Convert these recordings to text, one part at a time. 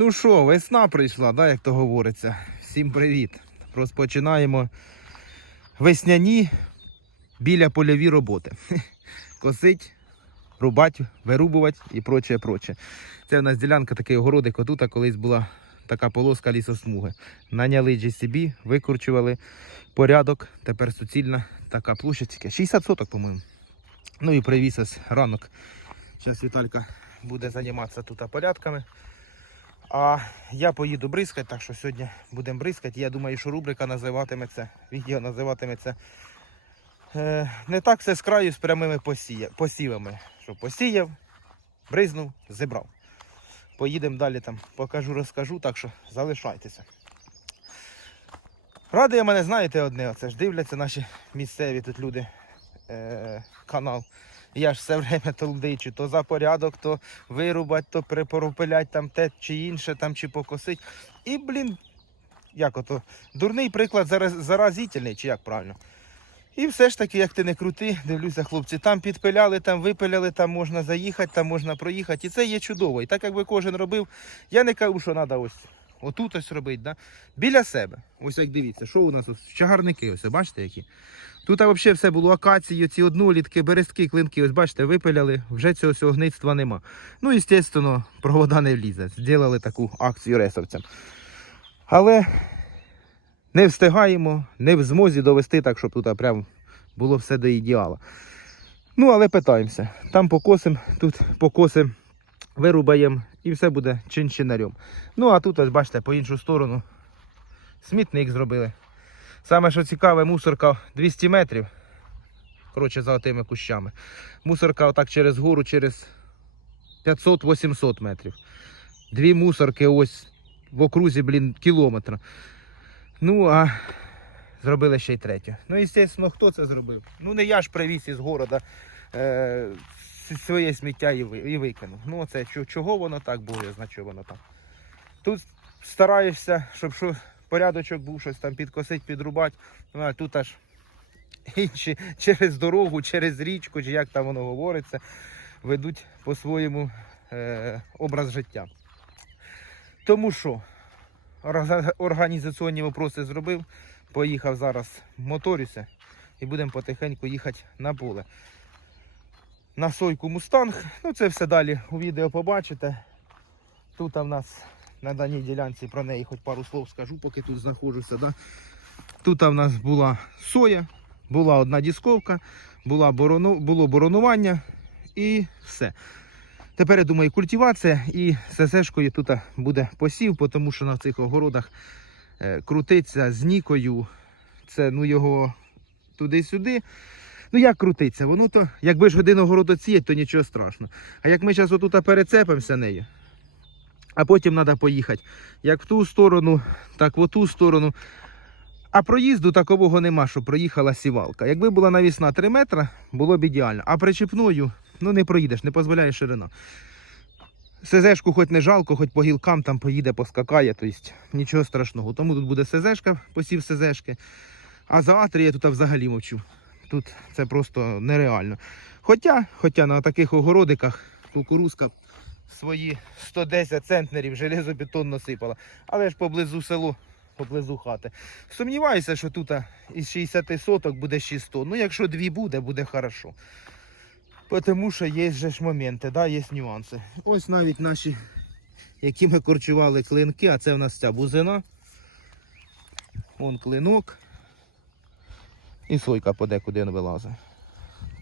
Ну що, весна прийшла, да, як то говориться. Всім привіт. Розпочинаємо весняні біля польові роботи. Косить, рубать, вирубувати і проче, проче. Це у нас ділянка такий огородик отут, колись була така полоска лісосмуги. Наняли GCB, викручували порядок. Тепер суцільна така площа, тільки 60 соток, по-моєму. Ну і привіз ось ранок. Зараз Віталька буде займатися тут порядками. А я поїду бризкати, так що сьогодні будемо бризкати. Я думаю, що рубрика називатиметься, відео називатиметься е, не так все з краю з прямими посівами. Що посіяв, бризнув, зібрав. Поїдемо далі там, покажу, розкажу, так що залишайтеся. Радує мене, знаєте, одне, оце ж дивляться наші місцеві тут люди е, канал. Я ж все время толдичу, то за порядок, то вирубать, то припоропилять там те чи інше, там чи покосить. І, блін, як ото, дурний приклад зараз, заразительний, чи як правильно. І все ж таки, як ти не крути, дивлюся, хлопці, там підпиляли, там випиляли, там можна заїхати, там можна проїхати. І це є чудово. І так якби кожен робив, я не кажу, що треба ось отут ось робити, да? біля себе. Ось як дивіться, що у нас ось чагарники, ось, бачите які? Тут взагалі все було акації, ці однолітки, берестки, клинки, ось бачите, випиляли, вже цього всього нема. Ну, і, звісно, провода не влізе. Зробили таку акцію ресовцям. Але не встигаємо, не в змозі довести так, щоб тут прям було все до ідеала. Ну, але питаємося. Там покосимо, тут покосимо, вирубаємо і все буде чин-чинарем. Ну, а тут, ось бачите, по іншу сторону смітник зробили. Саме що цікаве, мусорка 200 метрів. Коротше, за тими кущами. Мусорка отак через гору, через 500-800 метрів. Дві мусорки ось в окрузі, блін, кілометра. Ну, а зробили ще й третю. Ну, і, звісно, хто це зробив? Ну, не я ж привіз із города е, своє сміття і, і викинув. Ну, це чого воно так було, я воно так. Тут стараєшся, щоб що, порядочок був, щось там підкосить, підрубати. Ну, а тут аж інші через дорогу, через річку, чи як там воно говориться, ведуть по-своєму е, образ життя. Тому що організаційні вопроси зробив, поїхав зараз моторюся і будемо потихеньку їхати на поле. На сойку Мустанг. Ну це все далі у відео побачите. Тут в нас на даній ділянці про неї хоч пару слов скажу, поки тут знаходжуся. Да? Тут в нас була соя, була одна дісковка, була борону, було боронування і все. Тепер я думаю, культивація і ССшкою тут буде посів, тому що на цих огородах е, крутиться з нікою. Це ну його туди-сюди. Ну як крутиться? Воно то, якби ж годину огороду сіять, то нічого страшного. А як ми зараз отут перецепимося нею, а потім треба поїхати як в ту сторону, так в ту сторону. А проїзду такового нема, щоб проїхала сівалка. Якби була навісна 3 метри, було б ідеально. А причепною ну не проїдеш, не дозволяє ширина. СЗшку хоч не жалко, хоч по гілкам там поїде, поскакає, тобто нічого страшного. Тому тут буде СЗшка, посів СЗшки. А за Атрі я тут взагалі мовчу. Тут це просто нереально. Хоча, хоча на таких огородиках кукурузка свої 110 центнерів железобетон насипала. Але ж поблизу село, поблизу хати. Сумніваюся, що тут із 60 соток буде 600. Ну, якщо дві буде, буде хорошо. Тому що є же ж моменти, да, є нюанси. Ось навіть наші, які ми корчували клинки, а це в нас ця бузина. Вон клинок. І сойка подекуди не вилазить.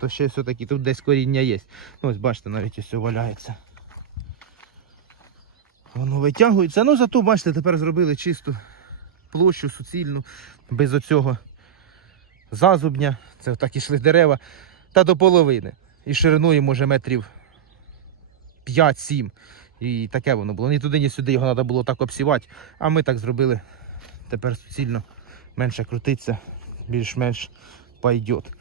То ще все-таки тут десь коріння є. Ну, ось бачите, навіть ось валяється. Воно витягується. Ну зато, бачите, тепер зробили чисту площу суцільну, без оцього зазубня. Це так ішли дерева. Та до половини. І шириною, може, метрів 5-7. І таке воно було. Ні туди, ні сюди його треба було так обсівати. А ми так зробили. Тепер суцільно менше крутиться, більш-менш пойдет.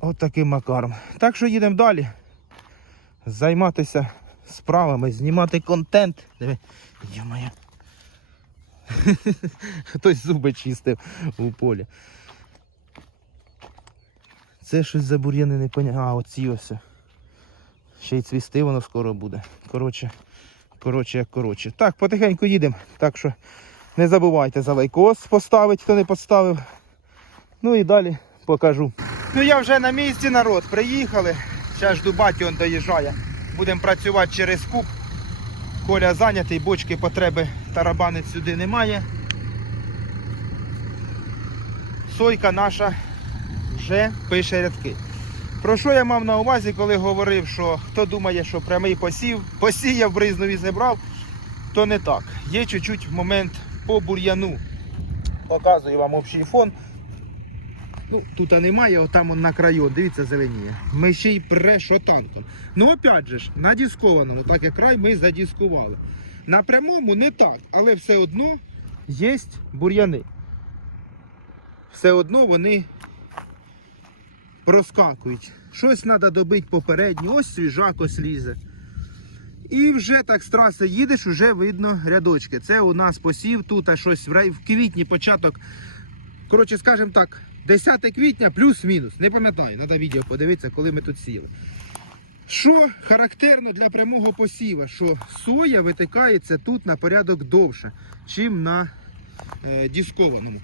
От таким макаром. Так що їдемо далі. Займатися справами, знімати контент. Диви. Хтось зуби чистив у полі. Це щось за бур'яни не поняв. А, оці ось. Ще й цвісти воно скоро буде. Коротше, Коротше, як коротше. Так, потихеньку їдемо. Так що не забувайте за лайкос поставити, хто не поставив. Ну і далі покажу. Ну я вже на місці, народ, приїхали. Зараз жду баті, он доїжджає. Будемо працювати через куб. Коля зайнятий, бочки потреби тарабанить сюди немає. Сойка наша вже пише рядки. Про що я мав на увазі, коли говорив, що хто думає, що прямий посів, посіяв, бризнув і зібрав, то не так. Є чуть-чуть момент по бур'яну. Показую вам общий фон. Ну, тут немає, отам он на краю, дивіться, зеленіє. Ми ще й прешотанком. Ну, опять же ж, на дискованому, так як край ми задіскували. На прямому не так, але все одно є бур'яни. Все одно вони проскакують. Щось треба добити попередньо, ось свіжак ось лізе. І вже так з траси їдеш, вже видно рядочки. Це у нас посів тут а щось в квітні початок. Коротше, скажімо так, 10 квітня плюс-мінус. Не пам'ятаю, треба відео подивитися, коли ми тут сіли. Що характерно для прямого посіва, що соя витикається тут на порядок довше, чим на е, дискованому.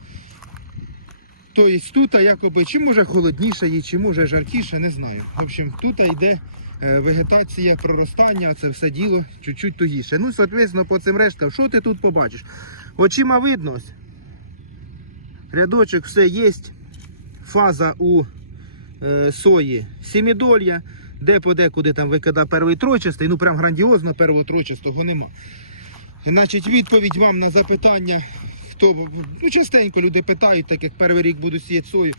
Тобто тут якоби чи може холодніше є, чи може жаркіше, не знаю. В общем, тут йде вегетація, проростання, це все діло чуть-чуть тугіше. Ну, соответственно, по цим решткам, що ти тут побачиш? Очима видно. Рядочок все є. Фаза у е, сої сімідолья, де подекуди там викида перший тройчастий, ну прям грандіозно первого тройчастого нема. Значить, відповідь вам на запитання, хто ну, частенько люди питають, так як перший рік буду сіяти сою.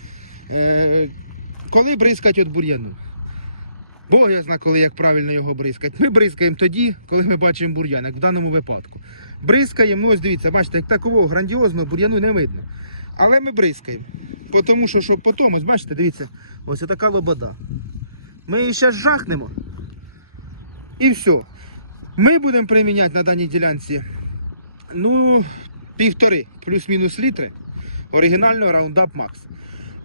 Е, коли бризкать від бур'яну? Бог я знаю, коли як правильно його бризкати. Ми бризкаємо тоді, коли ми бачимо бур'ян, як в даному випадку. Бризкаємо, ну ось дивіться, бачите, як такого грандіозного бур'яну не видно. Але ми бризкаємо. Тому що, що потім, ось бачите, дивіться, ось така лобода. Ми її зараз жахнемо. І все. Ми будемо приміняти на даній ділянці ну, півтори плюс-мінус літри оригінального Roundup Max.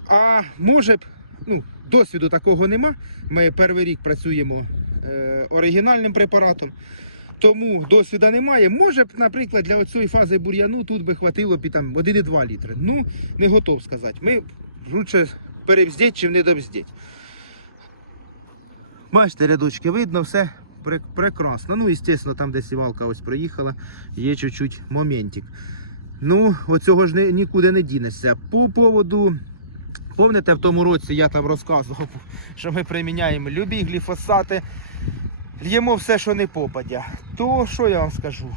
А може б, ну, досвіду такого нема. Ми перший рік працюємо е, оригінальним препаратом. Тому досвіду немає. Може б, наприклад, для цієї фази бур'яну тут би хватило б там 1,2 літри. Ну, не готов сказати. Ми лучше перевздіть, чим не довздіть. Бачите, рядочки видно, все прекрасно. Ну, звісно, там, де сівалка ось проїхала, є чуть-чуть моментик. Ну, оцього ж нікуди не дінешся. По поводу, помните, в тому році я там розказував, що ми приміняємо любі гліфосати, л'ємо все, що не попадя. То що я вам скажу?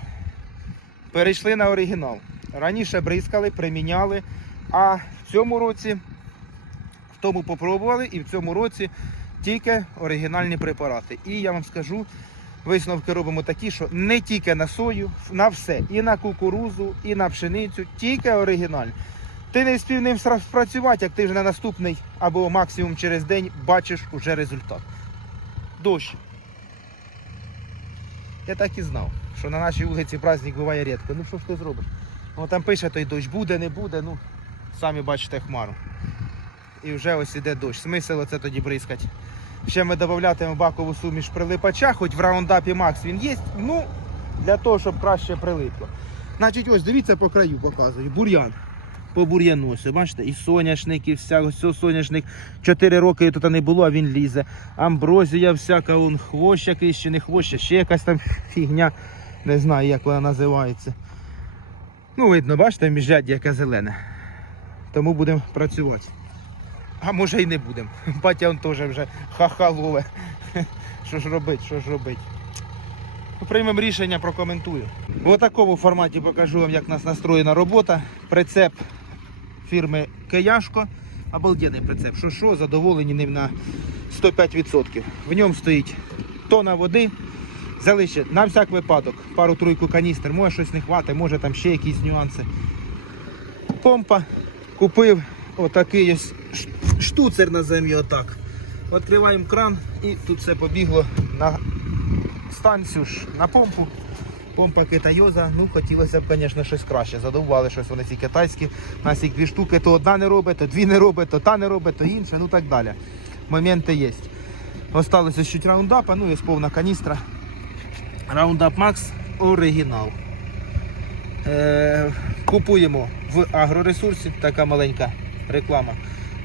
Перейшли на оригінал. Раніше бризкали, приміняли, а в цьому році, в тому попробували, і в цьому році тільки оригінальні препарати. І я вам скажу, висновки робимо такі, що не тільки на сою, на все, і на кукурузу, і на пшеницю, тільки оригінальні. Ти не встиг ним спрацювати, як ти вже на наступний або максимум через день бачиш уже результат. Дощ. Я так і знав, що на нашій вулиці праздник буває рідко. Ну що ж ти зробиш? Ну там пише той дощ, буде, не буде, ну самі бачите хмару. І вже ось іде дощ. Смисл оце тоді бризкать. Ще ми додатимемо бакову суміш прилипача, хоч в раундапі Макс він є, ну, для того, щоб краще прилипло. Значить, ось дивіться по краю показую. Бур'ян. По бур'яну, бачите, і соняшник, і вся, ось соняшник. Чотири роки тут не було, а він лізе. Амброзія всяка, он хвощ якийсь, чи не хвощ, ще якась там фігня. Не знаю, як вона називається. Ну, видно, бачите, міжряддя яке зелене. Тому будемо працювати. А може і не будемо. Батя он теж вже ха-ха лове. Що ж робить, що ж робить. Ну, Приймемо рішення, прокоментую. В такому форматі покажу вам, як у нас настроєна робота. Прицеп фірми Кияшко. Обалденний прицеп. Що що, задоволені ним на 105%. В ньому стоїть тона води. Ще на всяк випадок пару-тройку каністр, може щось не хватить, може там ще якісь нюанси. Помпа. Купив отакий ось штуцер, називаємо його так. Відкриваємо кран і тут все побігло на станцію на помпу. Помпа китайоза, ну хотілося б, звісно, щось краще. Задовбали щось вони ці китайські. У нас їх дві штуки, то одна не робить, то дві не робить, то та не робить, то інша, ну так далі. Моменти є. Осталося чуть раундапа, ну і повна каністра. Roundup Max оригінал. Е, купуємо в агроресурсі, така маленька реклама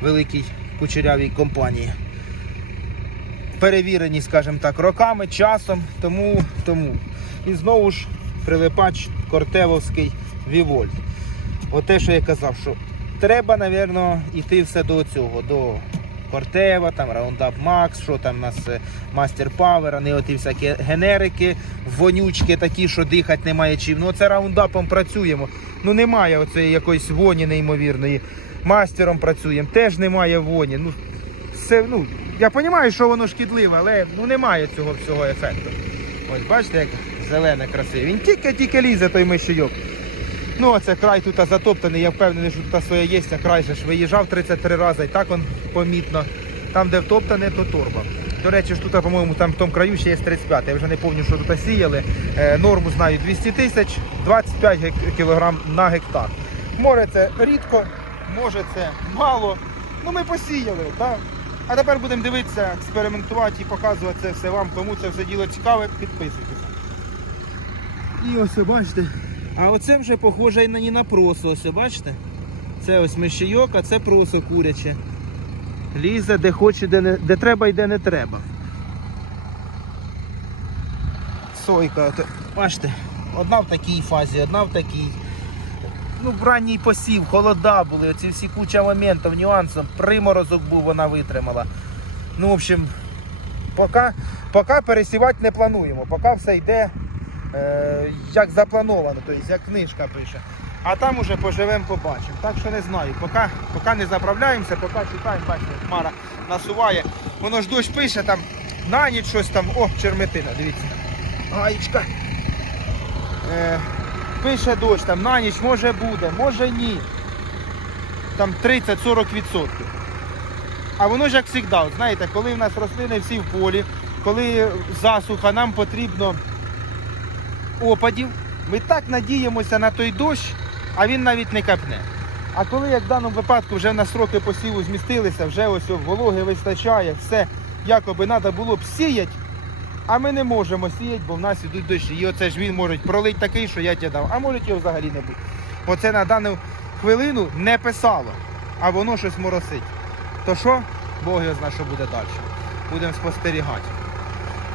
великій кучерявій компанії. Перевірені, скажімо так, роками, часом, тому, тому. І знову ж прилипач Кортевовський Вівольт. Оте, що я казав, що треба, напевно, йти все до цього, до Кортева, там Roundup Max, що там у нас е, Master Power, не оті всякі генерики, вонючки такі, що дихати немає чим. Ну це раундапом працюємо. Ну немає оцеї якоїсь воні неймовірної. Мастером працюємо, теж немає воні. Ну, все, ну, я розумію, що воно шкідливе, але ну, немає цього всього ефекту. Ось бачите, як зелене красиве. Він тільки-тільки лізе той мишійок. Ну, а це край тут затоптаний, я впевнений, що тут своє є, а край же ж виїжджав 33 рази, і так он помітно. Там, де втоптане, то торба. До речі, ж тут, по-моєму, там в тому краю ще є 35. Я вже не пам'ятаю, що тут сіяли. Е, норму знаю 200 тисяч, 25 гек- кілограм на гектар. Може це рідко, може це мало. Ну ми посіяли, так? А тепер будемо дивитися, експериментувати і показувати це все вам. Кому це все діло цікаве, підписуйтесь. І ось бачите. А оце вже похоже і на, просо, ось бачите? Це ось мишійок, а це просо куряче. Лізе де хоче, де, не, де треба і де не треба. Сойка, бачите, одна в такій фазі, одна в такій. Ну, ранній посів, холода були, оці всі куча моментів, нюансів, приморозок був, вона витримала. Ну, в общем, поки, поки пересівати не плануємо, поки все йде е, як заплановано, тобто як книжка пише. А там уже поживемо, побачимо. Так що не знаю. Поки, поки не заправляємося, поки чекаємо, бачите, хмара насуває. Воно ж дощ пише там на ніч щось там. О, черметина, дивіться. Гаєчка. Е, пише дощ там на ніч, може буде, може ні. Там 30-40%. А воно ж як завжди, знаєте, коли в нас рослини всі в полі, коли засуха, нам потрібно опадів. Ми так надіємося на той дощ, а він навіть не капне. А коли, як в даному випадку, вже на сроки посіву змістилися, вже ось вологи вистачає, все якоби треба було б сіяти, а ми не можемо сіяти, бо в нас ідуть дощі. І оце ж він може пролить такий, що я тебе дав, а може його взагалі не бути. Оце на дану хвилину не писало, а воно щось моросить. То що? Бог його знає, що буде далі. Будемо спостерігати.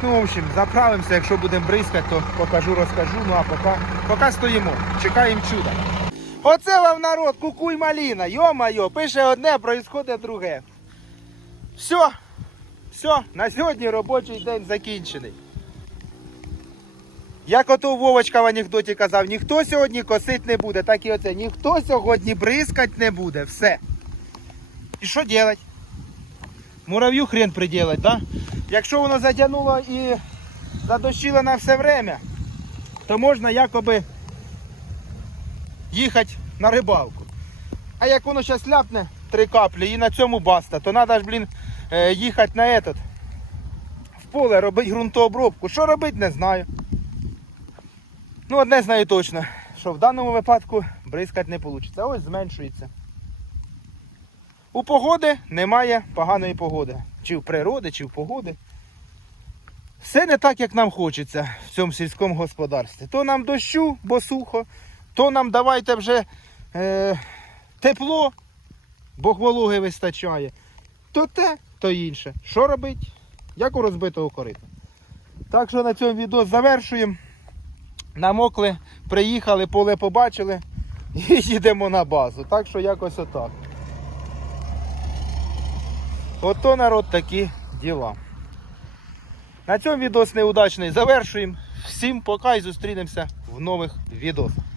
Ну, в общем, заправимося, якщо будемо бризкати, то покажу, розкажу. Ну а поки, поки стоїмо, чекаємо чуда. Оце вам народ, кукуй маліна, йо-майо, пише одне, проїсходить друге. Все, все, на сьогодні робочий день закінчений. Як ото Вовочка в анекдоті казав, ніхто сьогодні косить не буде, так і оце, ніхто сьогодні бризкать не буде, все. І що робити? Мурав'ю хрен приділать, да? Якщо воно затягнуло і задощило на все время, то можна якоби їхати на рибалку. А як воно зараз ляпне три каплі і на цьому баста, то треба ж, блін, їхати на этот, в поле робити ґрунтообробку. Що робити, не знаю. Ну, одне знаю точно, що в даному випадку бризкати не вийде. Ось зменшується. У погоди немає поганої погоди. Чи в природи, чи в погоди. Все не так, як нам хочеться в цьому сільському господарстві. То нам дощу, бо сухо, то нам давайте вже е, тепло, бо вологи вистачає. То те, то інше. Що робить? Як у розбитого корита. Так що на цьому відео завершуємо. Намокли, приїхали, поле побачили і їдемо на базу. Так що якось отак. Ото народ такі діла. На цьому відос неудачний завершуємо. Всім пока і зустрінемося в нових відосах.